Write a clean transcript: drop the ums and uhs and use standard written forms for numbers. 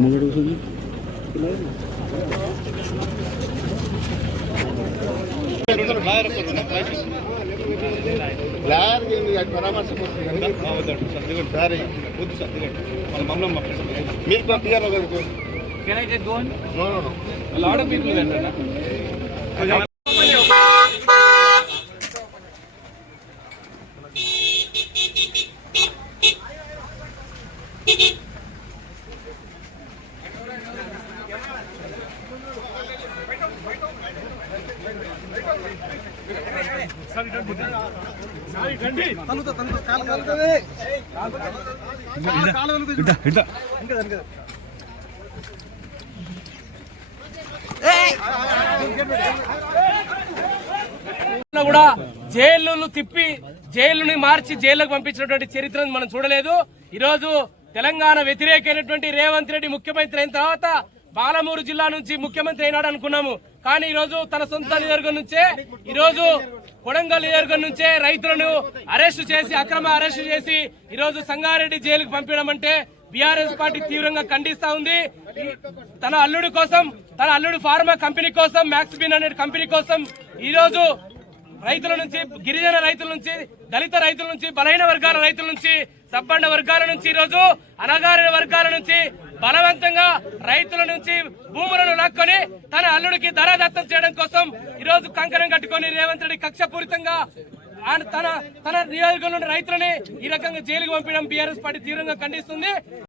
ముంగడు కూర్చొని Can I get going? No. A lot of people went there. కూడా jail తిప్పి జైలుని మార్చి జైలుకు పంపించినటువంటి చరిత్రను మనం చూడలేదు. ఈరోజు తెలంగాణ వ్యతిరేకమైనటువంటి రేవంత్ రెడ్డి ముఖ్యమంత్రి అయిన తర్వాత పాలమూరు జిల్లా నుంచి ముఖ్యమంత్రి అయినాడు అనుకున్నాము. కానీ ఈరోజు తన సొంత నియోజకవర్గం నుంచే ఈరోజు కొడంగల్ నియోజకవర్గం నుంచే రైతులను అరెస్టు చేసి అక్రమ అరెస్టు చేసి ఈరోజు సంగారెడ్డి జైలుకు పంపించడం అంటే బీఆర్ఎస్ పార్టీ తీవ్రంగా ఖండిస్తా ఉంది. తన అల్లుడి కోసం, తన అల్లుడు ఫార్మా కంపెనీ కోసం, మ్యాక్స్బిన్ అనే కంపెనీ కోసం ఈరోజు రైతుల నుంచి, గిరిజన రైతుల నుంచి, దళిత రైతుల నుంచి, బలహీన వర్గాల రైతుల నుంచి, సబ్బండ వర్గాల నుంచి, ఈరోజు అనగారిన వర్గాల నుంచి బలవంతంగా రైతుల నుంచి భూములను లాక్కొని తన అల్లుడికి ధరాదత్తం చేయడం కోసం ఈరోజు కంకణం కట్టుకొని రేవంత్ రెడ్డి కక్షపూరితంగా తన నియోజకవర్గంలోని రైతులని ఈ రకంగా జైలుకు పంపించడం బీఆర్ఎస్ పార్టీ తీవ్రంగా ఖండిస్తుంది.